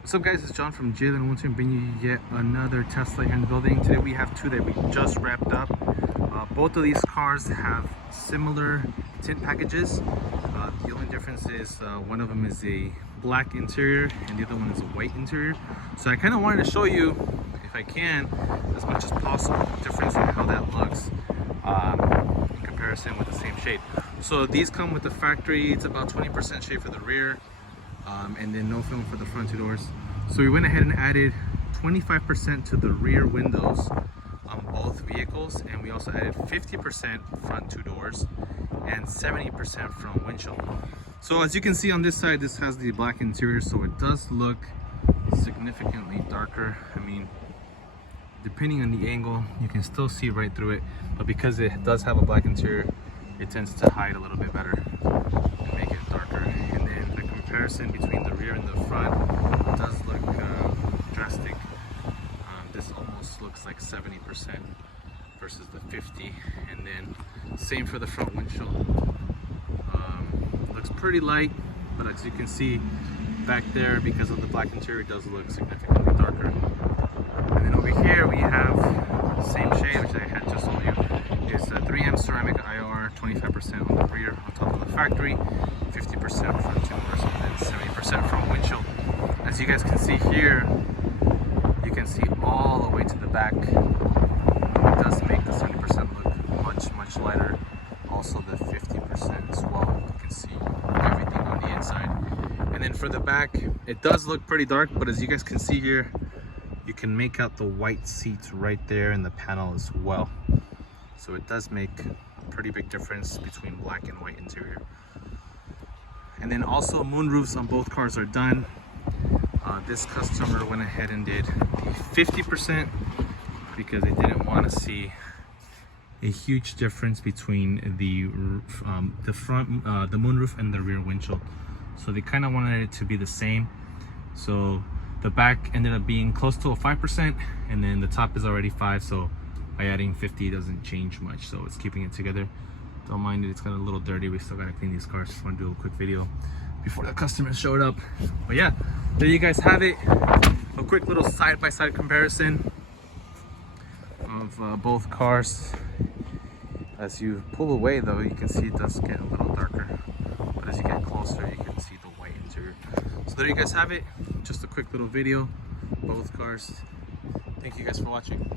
What's up guys, it's John from Jalen Windshield bringing you yet another Tesla here in the building. Today we have two that we just wrapped up. Both of these cars have similar tint packages. The only difference is one of them is a black interior and the other one is a white interior. So I kind of wanted to show you, if I can, as much as possible, the difference in how that looks in comparison with the same shade. So these come with the factory, it's about 20% shade for the rear. And then no film for the front two doors. So we went ahead and added 25% to the rear windows on both vehicles, and we also added 50% front two doors and 70% front windshield. So as you can see on this side, this has the black interior, so it does look significantly darker. I mean, depending on the angle, you can still see right through it, but because it does have a black interior, it tends to hide a little bit better and make it darker. And then the comparison between the rear and the front does look drastic. This almost looks like 70% versus the 50, and then same for the front windshield. Looks pretty light, but as you can see back there, because of the black interior, it does look significantly darker. And then over here we have the same shade, which I had just told you. It's a 3M ceramic IR, 25% on the rear on top of the factory, 50% front two doors, and then 70% front windshield. As you guys can see here, you can see all the way to the back. It does make the 70% look much lighter. Also the 50% as well. You can see everything on the inside. And then for the back, it does look pretty dark, but as you guys can see here, you can make out the white seats right there in the panel as well. So it does make a pretty big difference between black and white interior. And then also moonroofs on both cars are done. This customer went ahead and did the 50% because they didn't want to see a huge difference between the front, the moonroof and the rear windshield. So they kind of wanted it to be the same. So the back ended up being close to a 5%, and then the top is already 5. So by adding 50 doesn't change much. So it's keeping it together. Don't mind it, it's got a little dirty. We still gotta clean these cars. Just want to do a quick video before the customers showed up. But yeah, there you guys have it. A quick little side-by-side comparison of both cars. As you pull away though, you can see it does get a little darker. But as you get closer, you can see the white interior. So there you guys have it. Just a quick little video, both cars. Thank you guys for watching.